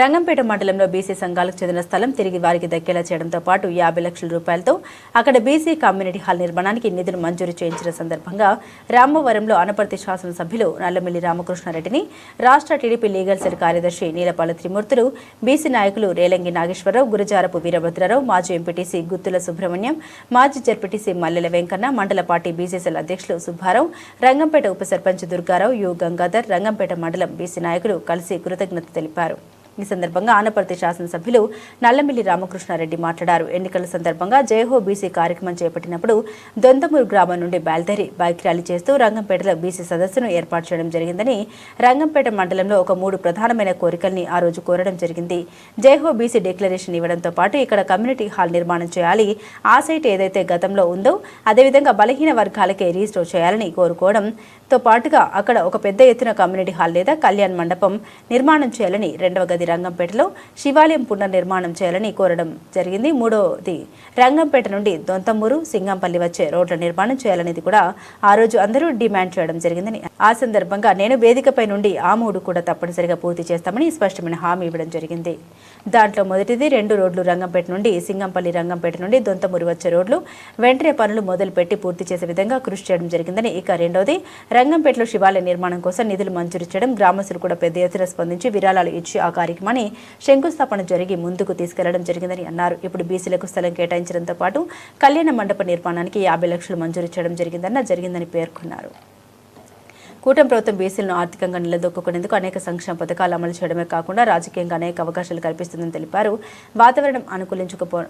రంగంపేట మండలంలో బీసీ సంఘాలకు చెందిన స్థలం తిరిగి వారికి దక్కేలా చేయడంతో పాటు యాభై లక్షల రూపాయలతో అక్కడ బీసీ కమ్యూనిటీ హాల్ నిర్మాణానికి నిధులు మంజూరు చేయించిన సందర్భంగా రామవరంలో అనపర్తి శాసనసభ్యులు నల్లమిల్లి రామకృష్ణారెడ్డిని రాష్ట్ర టీడీపీ లీగల్ సెల్ కార్యదర్శి నీలపాల త్రిమూర్తులు బీసీ నాయకులు రేలంగి నాగేశ్వరరావు గురజారపు వీరభద్రరావు మాజీ ఎంపీటీసీ గుత్తుల సుబ్రహ్మణ్యం మాజీ జడ్పీటీసీ మల్లెల వెంకన్న మండల పార్టీ బీసీసీల అధ్యక్షులు సుబ్బారావు రంగంపేట ఉప సర్పంచ్ దుర్గారావు యు గంగాధర్ రంగంపేట మండలం బీసీ నాయకులు కలిసి కృతజ్ఞత తెలిపారు. ఈ సందర్భంగా ఆనపర్తి శాసనసభ్యులు నల్లమిల్లి రామకృష్ణారెడ్డి మాట్లాడారు. ఎన్నికల సందర్భంగా జయహో బీసీ కార్యక్రమం చేపట్టినప్పుడు దొంతమూరు గ్రామం నుండి బయలుదేరి బైక్ ర్యాలీ చేస్తూ రంగంపేటలో బీసీ సదస్సును ఏర్పాటు చేయడం జరిగిందని రంగంపేట మండలంలో ఒక మూడు ప్రధానమైన కోరికల్ని ఆ రోజు కోరడం జరిగింది. జయహో బీసీ డిక్లరేషన్ ఇవ్వడంతో పాటు ఇక్కడ కమ్యూనిటీ హాల్ నిర్మాణం చేయాలి ఆ సైట్ ఏదైతే గతంలో ఉందో అదేవిధంగా బలహీన వర్గాలకే రిజిస్టర్ చేయాలని కోరుకోవడంతో పాటుగా అక్కడ ఒక పెద్ద ఎత్తున కమ్యూనిటీ హాల్ లేదా కళ్యాణ్ మండపం నిర్మాణం చేయాలని రెండవ గది రంగంపేటలో శివాలయం పునర్నిర్మాణం చేయాలని కోరడం జరిగింది. మూడవది రంగంపేట నుండి దొంతమూరు సింగంపల్లి వచ్చే రోడ్ల నిర్మాణం చేయాలనేది కూడా ఆ రోజు అందరూ డిమాండ్ చేయడం జరిగిందని. ఆ సందర్భంగా నేను వేదికపై నుండి ఆ మూడు కూడా తప్పనిసరిగా పూర్తి చేస్తామని స్పష్టమైన హామీ ఇవ్వడం జరిగింది. దాంట్లో మొదటిది రెండు రోడ్లు రంగంపేట నుండి సింగంపల్లి రంగంపేట నుండి దొంతమూరు వచ్చే రోడ్లు వెంటనే పనులు మొదలుపెట్టి పూర్తి చేసే విధంగా కృషి చేయడం జరిగిందని. ఇక రెండోది రంగంపేటలో శివాలయ నిర్మాణం కోసం నిధులు మంజూరు చేయడం గ్రామస్తులు కూడా పెద్ద ఎత్తున స్పందించి విరాళాలు ఇచ్చి ఆ కార్యక్రమాన్ని శంకుస్థాపన జరిగి ముందుకు తీసుకెళ్ళడం జరిగిందని అన్నారు. ఇప్పుడు బీసీలకు స్థలం కేటాయించడంతో పాటు కళ్యాణ మండప నిర్మాణానికి యాభై లక్షలు మంజూరు చేయడం జరిగిందన్న జరిగిందని పేర్కొన్నారు. కూటమి ప్రభుత్వం బీసీలను ఆర్థికంగా నిలదొక్కునేందుకు అనేక సంక్షేమ పథకాలు అమలు చేయడమే కాకుండా రాజకీయంగా అనేక అవకాశాలు కల్పిస్తుందని తెలిపారు. వాతావరణం అనుకూలించకపో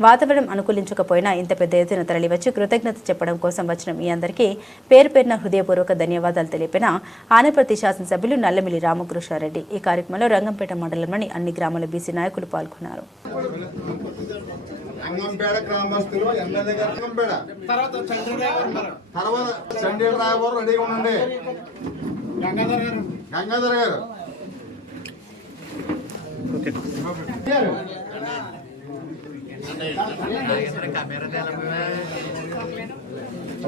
వాతావరణం అనుకూలించకపోయినా ఇంత పెద్ద ఎత్తున తరలివచ్చి కృతజ్ఞత చెప్పడం కోసం వచ్చిన మీ అందరికీ పేరు పేరున హృదయపూర్వక ధన్యవాదాలు తెలిపిన ఆనపర్తి శాసనసభ్యులు నల్లమిల్లి రామకృష్ణారెడ్డి. ఈ కార్యక్రమంలో రంగంపేట మండలంలోని అన్ని గ్రామాల బీసీ నాయకులు పాల్గొన్నారు. రంగంపేట గ్రామస్తులు ఎమ్మెల్యే గారు రంగంపేట. తర్వాత చంద్ర డ్రైవర్ ఉన్నారు. తర్వాత సండే డ్రైవర్ రెడీగా ఉండండి. గంగాధర్ గారు. గంగాధర్ గారు.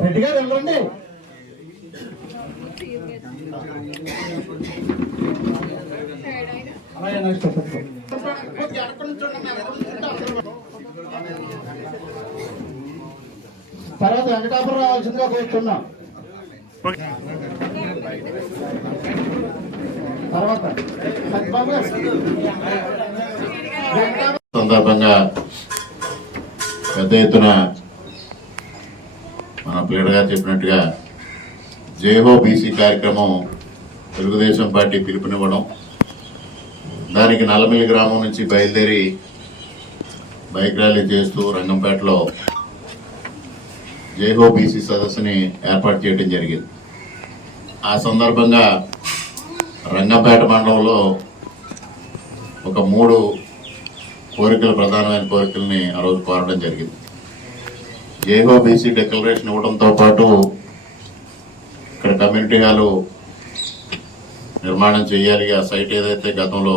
రెడ్డి గారు వెళ్ళండి తర్వాత వెంకటాపురం రావాల్సిందిగా కూర్చున్నాం తర్వాత సందర్భంగా పెద్ద ఎత్తున మన ప్లేడర్ చెప్పినట్టుగా జేహో బీసీ కార్యక్రమం తెలుగుదేశం పార్టీ పిలుపునివ్వడం దానికి నల్లమిల్లి గ్రామం నుంచి బయలుదేరి బైక్ ర్యాలీ చేస్తూ రంగంపేటలో జేహో బీసీ సదస్సుని ఏర్పాటు చేయడం జరిగింది. ఆ సందర్భంగా రంగంపేట మండలంలో ఒక మూడు కోరికలు ప్రధానమైన కోరికల్ని ఆ రోజు కోరడం జరిగింది. ఏవో బీసీ డిక్లరేషన్ ఇవ్వడంతో పాటు ఇక్కడ కమ్యూనిటీ హాలు నిర్మాణం చేయాలి. ఆ సైట్ ఏదైతే గతంలో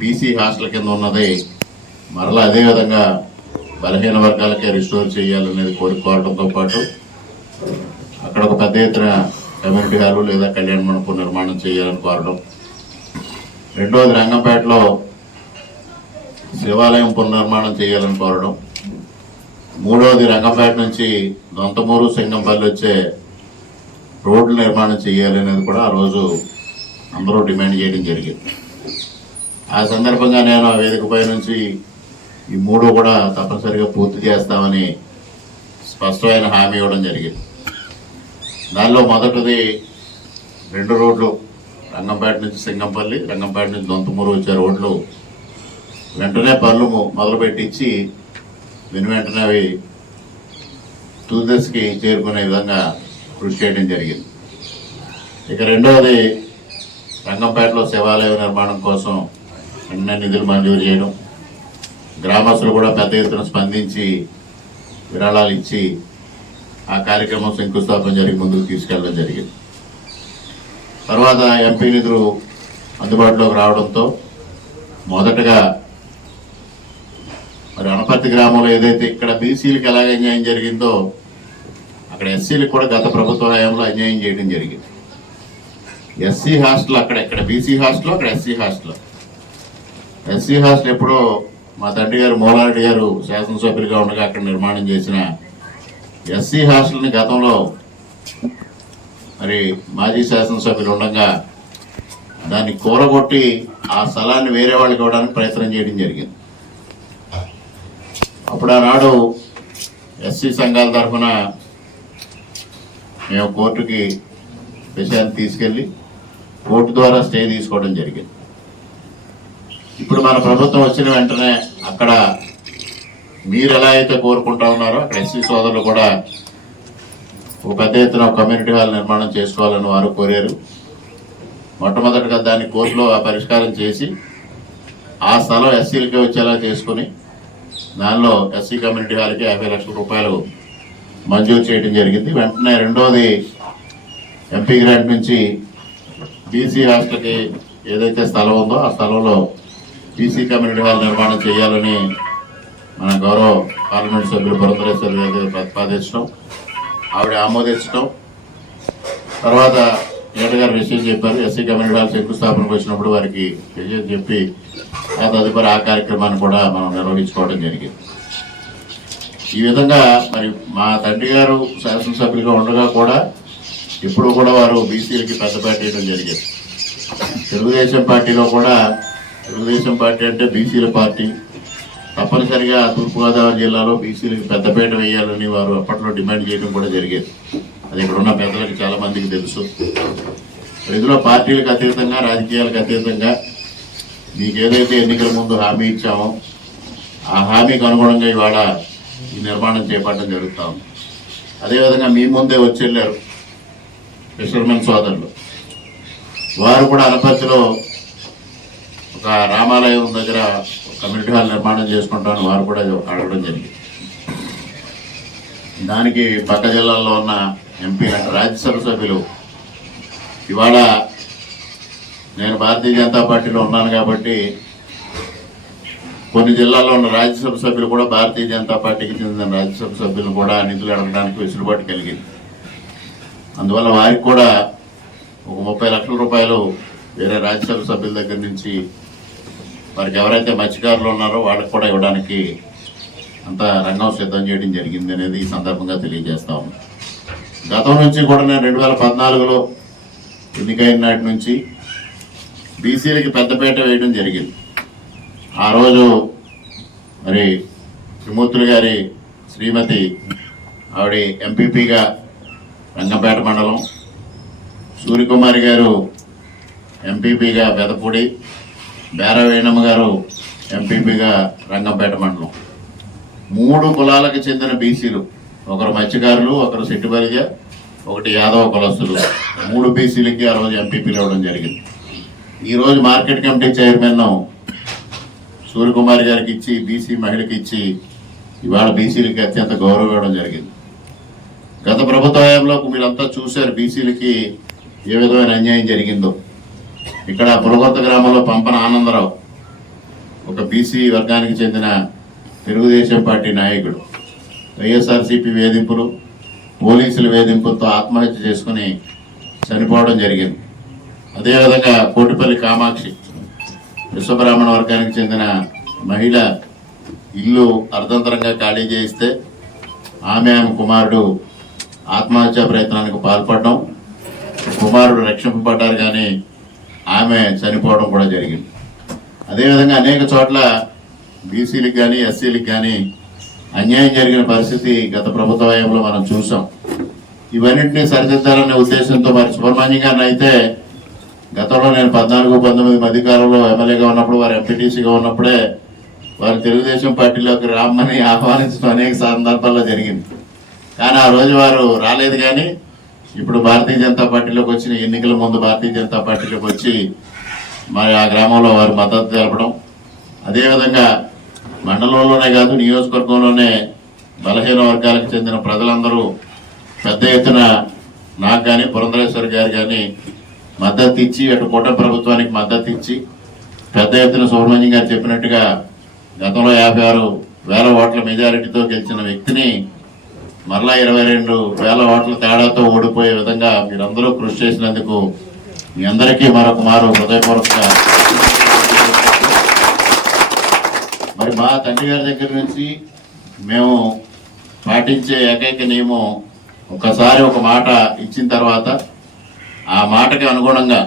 బీసీ హాస్టల్ కింద ఉన్నది మరలా అదే విధంగా బలహీన వర్గాలకే రిస్టోర్ చేయాలనేది కోరిక కోరడంతో పాటు అక్కడ ఒక పెద్ద ఎత్తున కమ్యూనిటీ హాలు లేదా కళ్యాణ మండపం నిర్మాణం చేయాలని కోరడం రెండోది రంగంపేటలో శివాలయం పునర్నిర్మాణం చేయాలని కోరడం. మూడోది రంగంపేట నుంచి దొంతమూరు సింగంపల్లి వచ్చే రోడ్లు నిర్మాణం చేయాలి అనేది కూడా ఆ రోజు అందరూ డిమాండ్ చేయడం జరిగింది. ఆ సందర్భంగా నేను ఆ వేదికపై నుంచి ఈ మూడు కూడా తప్పనిసరిగా పూర్తి చేస్తామని స్పష్టమైన హామీ ఇవ్వడం జరిగింది. దానిలో మొదటిది రెండు రోడ్లు. రంగంపేట నుంచి సింగంపల్లి రంగంపేట నుంచి దొంతమూరు వచ్చే రోడ్లు వెంటనే పనులు మొదలుపెట్టించి వెను వెంటనే అవి తుదశకి చేరుకునే విధంగా కృషి చేయడం జరిగింది. ఇక రెండవది రంగంపేటలో శివాలయ నిర్మాణం కోసం వెంటనే నిధులు మంజూరు చేయడం గ్రామస్తులు కూడా పెద్ద ఎత్తున స్పందించి విరాళాలు ఇచ్చి ఆ కార్యక్రమం శంకుస్థాపన జరిగి ముందుకు తీసుకెళ్ళడం జరిగింది. తర్వాత ఎంపీ నిధులు అందుబాటులోకి రావడంతో మొదటగా మరి అనపర్తి గ్రామంలో ఏదైతే ఇక్కడ బీసీలకు ఎలాగ అన్యాయం జరిగిందో అక్కడ ఎస్సీలకు కూడా గత ప్రభుత్వ హయాంలో అన్యాయం చేయడం జరిగింది. ఎస్సీ హాస్టల్ అక్కడ ఇక్కడ బీసీ హాస్టల్ అక్కడ ఎస్సీ హాస్టల్. ఎస్సీ హాస్టల్ ఎప్పుడో మా తండ్రి గారు మోలారెడ్డి గారు శాసనసభ్యులుగా ఉండగా అక్కడ నిర్మాణం చేసిన ఎస్సీ హాస్టల్ని గతంలో మరి మాజీ శాసనసభ్యులు ఉండగా దాన్ని కూరగొట్టి ఆ స్థలాన్ని వేరే వాళ్ళకి ఇవ్వడానికి ప్రయత్నం చేయడం జరిగింది. అప్పుడు ఆనాడు ఎస్సీ సంఘాల తరఫున మేము కోర్టుకి విషయాన్ని తీసుకెళ్ళి కోర్టు ద్వారా స్టే తీసుకోవడం జరిగింది. ఇప్పుడు మన ప్రభుత్వం వచ్చిన వెంటనే అక్కడ మీరు ఎలా అయితే కోరుకుంటా ఉన్నారో అక్కడ ఎస్సీ సోదరులు కూడా ఒక పెద్ద ఎత్తున ఒక కమ్యూనిటీ హాల్ నిర్మాణం చేసుకోవాలని వారు కోరారు. మొట్టమొదటిగా దాన్ని కోర్టులో ఆ పరిష్కారం చేసి ఆ స్థలం ఎస్సీలకి వచ్చేలా చేసుకుని దానిలో ఎస్సీ కమ్యూనిటీ హాల్కి యాభై లక్షల రూపాయలు మంజూరు చేయడం జరిగింది. వెంటనే రెండోది ఎంపీ గ్రాంట్ నుంచి బీసీ హాస్టల్కి ఏదైతే స్థలం ఉందో ఆ స్థలంలో బీసీ కమ్యూనిటీ హాల్ నిర్మాణం చేయాలని మన గౌరవ పార్లమెంట్ సభ్యులు పురంధరేశ్వరి గారు ప్రతిపాదించడం. ఆవిడ ఆమోదించడం తర్వాత ఏటగారు విషయం చెప్పారు ఎస్సీ కమ్యూనిటీ వాళ్ళు శంకుస్థాపనకు వచ్చినప్పుడు వారికి విషయం చెప్పి ఆ తదుపరి ఆ కార్యక్రమాన్ని కూడా మనం నిర్వహించుకోవడం జరిగింది. ఈ విధంగా మరి మా తండ్రి గారు శాసనసభ్యులుగా ఉండగా కూడా ఇప్పుడు కూడా వారు బీసీలకి పెద్దపేట వేయడం జరిగింది. తెలుగుదేశం పార్టీలో కూడా తెలుగుదేశం పార్టీ అంటే బీసీల పార్టీ తప్పనిసరిగా తూర్పుగోదావరి జిల్లాలో బీసీలకు పెద్దపేట వేయాలని వారు అప్పట్లో డిమాండ్ చేయడం కూడా జరిగేది. అది ఇక్కడ ఉన్న పెద్దలకు చాలా మందికి తెలుసు. ఇందులో పార్టీలకు అతీతంగా రాజకీయాలకు అతీతంగా మీకు ఏదైతే ఎన్నికల ముందు హామీ ఇచ్చామో ఆ హామీకి అనుగుణంగా ఇవాళ ఈ నిర్మాణం చేపట్టడం జరుగుతా ఉంది. అదేవిధంగా మీ ముందే వచ్చి వెళ్ళారు ఫిషర్మెన్ సోదరులు. వారు కూడా అనపర్తిలో ఒక రామాలయం దగ్గర కమ్యూనిటీ హాల్ నిర్మాణం చేసుకుంటామని వారు కూడా అడగడం జరిగింది. దానికి పక్క జిల్లాల్లో ఉన్న ఎంపీ రాజ్యసభ సభ్యులు ఇవాళ నేను భారతీయ జనతా పార్టీలో ఉన్నాను కాబట్టి కొన్ని జిల్లాల్లో ఉన్న రాజ్యసభ సభ్యులు కూడా భారతీయ జనతా పార్టీకి చెందిన రాజ్యసభ సభ్యులను కూడా నిధులు అడగడానికి వెసులుబాటు కలిగింది. అందువల్ల వారికి కూడా ఒక ముప్పై లక్షల రూపాయలు వేరే రాజ్యసభ సభ్యుల దగ్గర నుంచి వారికి ఎవరైతే మత్స్యకారులు ఉన్నారో వాళ్ళకి కూడా ఇవ్వడానికి అంత రంగం సిద్ధం చేయడం జరిగింది అనేది ఈ సందర్భంగా తెలియజేస్తా గతం నుంచి కూడా నేను రెండు వేల పద్నాలుగులో ఎన్నికైన నాటి నుంచి బీసీలకి పెద్దపేట వేయడం జరిగింది. ఆ రోజు మరి త్రిమూర్తులు గారి శ్రీమతి ఆవిడ ఎంపీపీగా రంగంపేట మండలం సూర్యకుమారి గారు ఎంపీపీగా పెదపూడి బేరవేణమ్మ గారు ఎంపీపీగా రంగంపేట మండలం. మూడు కులాలకు చెందిన బీసీలు. ఒకరు మత్స్యకారులు ఒకరు సిట్టుబరిజ ఒకటి యాదవ కులస్తులు. మూడు బీసీలకి ఆ రోజు ఎంపీపీలు ఇవ్వడం జరిగింది. ఈరోజు మార్కెట్ కమిటీ చైర్మన్ సూర్యకుమారి గారికి ఇచ్చి బీసీ మహిళకి ఇచ్చి ఇవాళ బీసీలకి అత్యంత గౌరవం ఇవ్వడం జరిగింది. గత ప్రభుత్వ హయాంలో మీరంతా చూశారు బీసీలకి ఏ విధమైన అన్యాయం జరిగిందో. ఇక్కడ పులకొత్త గ్రామంలో పంపన ఆనందరావు ఒక బీసీ వర్గానికి చెందిన తెలుగుదేశం పార్టీ నాయకుడు. వైఎస్ఆర్సీపీ వేధింపులు పోలీసుల వేధింపులతో ఆత్మహత్య చేసుకుని చనిపోవడం జరిగింది. అదేవిధంగా కోటిపల్లి కామాక్షి విశ్వబ్రాహ్మణ వర్గానికి చెందిన మహిళ ఇల్లు అర్ధంతరంగా ఖాళీ చేయిస్తే ఆమె ఆమె కుమారుడు ఆత్మహత్యా ప్రయత్నానికి పాల్పడడం కుమారుడు రక్షింపబడ్డారు కానీ ఆమె చనిపోవడం కూడా జరిగింది. అదేవిధంగా అనేక చోట్ల బీసీలకు కానీ ఎస్సీలకు కానీ అన్యాయం జరిగిన పరిస్థితి గత ప్రభుత్వ హయాంలో మనం చూసాం. ఇవన్నింటినీ సరిదిద్దాలనే ఉద్దేశంతో మరి సుబ్రహ్మణ్యం గారిని అయితే గతంలో నేను పద్నాలుగు పంతొమ్మిది మధ్యకాలంలో ఎమ్మెల్యేగా ఉన్నప్పుడు వారు ఎంపీటీసీగా ఉన్నప్పుడే వారు తెలుగుదేశం పార్టీలోకి రామ్మని ఆహ్వానించడం అనేక సందర్భాల్లో జరిగింది. కానీ ఆ రోజు వారు రాలేదు కానీ ఇప్పుడు భారతీయ జనతా పార్టీలోకి వచ్చిన ఎన్నికల ముందు భారతీయ జనతా పార్టీలోకి వచ్చి మరి ఆ గ్రామంలో వారు మద్దతు తెలపడం అదేవిధంగా మండలంలోనే కాదు నియోజకవర్గంలోనే బలహీన వర్గాలకు చెందిన ప్రజలందరూ పెద్ద ఎత్తున నాకు కానీ పురంధరేశ్వర్ గారు కానీ మద్దతు ఇచ్చి అటు కూటమి ప్రభుత్వానికి మద్దతు ఇచ్చి పెద్ద ఎత్తున సుబ్రహ్మణ్యం గారు చెప్పినట్టుగా గతంలో యాభై ఆరు వేల ఓట్ల మెజారిటీతో గెలిచిన వ్యక్తిని మరలా ఇరవై రెండు వేల ఓట్ల తేడాతో ఓడిపోయే విధంగా మీరందరూ కృషి చేసినందుకు మీ అందరికీ మరొక మారు హృదయపూర్వక మరి మా తండ్రి గారి దగ్గర నుంచి మేము పాటించే ఏకైక నియమం ఒకసారి ఒక మాట ఇచ్చిన తర్వాత ఆ మాటకి అనుగుణంగా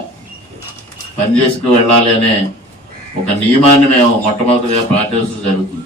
పనిచేసుకు వెళ్ళాలి అనే ఒక నియమాన్ని మేము మొట్టమొదటిగా పాటించడం జరుగుతుంది.